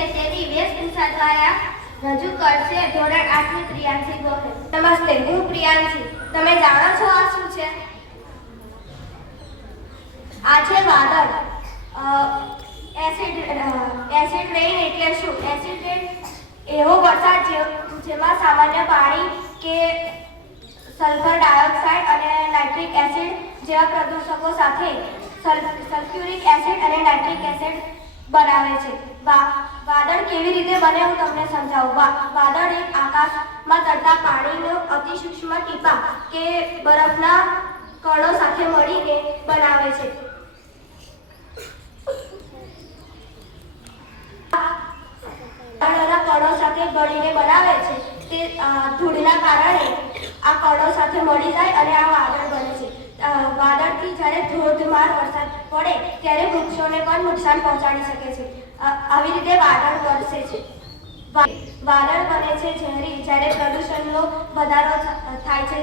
છે તેની વેશભૂષા દ્વારા રજૂ કરશે ધોરણ 8 ની પ્રિયાંશી ગોહિલ. નમસ્તે, હું પ્રિયાંશી. તમે જાણો છો આ શું છે? આ છે વાદળ. એસિડ રેઇન એટલે શું? એસિડ રેઇન એવો વરસાદ જેમાં સામાન્ય પાણી કે સલ્ફર ડાયોક્સાઇડ અને નાઇટ્રિક એસિડ જેવા પ્રદૂષકો સાથે સલ્ફ્યુરિક એસિડ અને નાઇટ્રિક એસિડ બનાવે છે. વાદળ કેવી રીતે બને હું તમને સમજાવું. વાદળ એક આકાશમાં તરતા પાણીનો અતિ સૂક્ષ્મ ટીપા કે બરફના કણો સાથે મળીને બનાવે છે. કણો સાથે ભળીને બનાવે છે. તે ધૂળના કારણે આ કણો સાથે મળી જાય અને આ વાદળ બને છે. વાદળથી જ્યારે ધોધમાર વરસાદ પડે ત્યારે વૃક્ષોને પણ નુકસાન પહોંચાડી શકે છે. આવી રીતે વાદળ વરસે છે. વાદળ બને છે જ્યારે પ્રદૂષણનો વધારો થાય છે.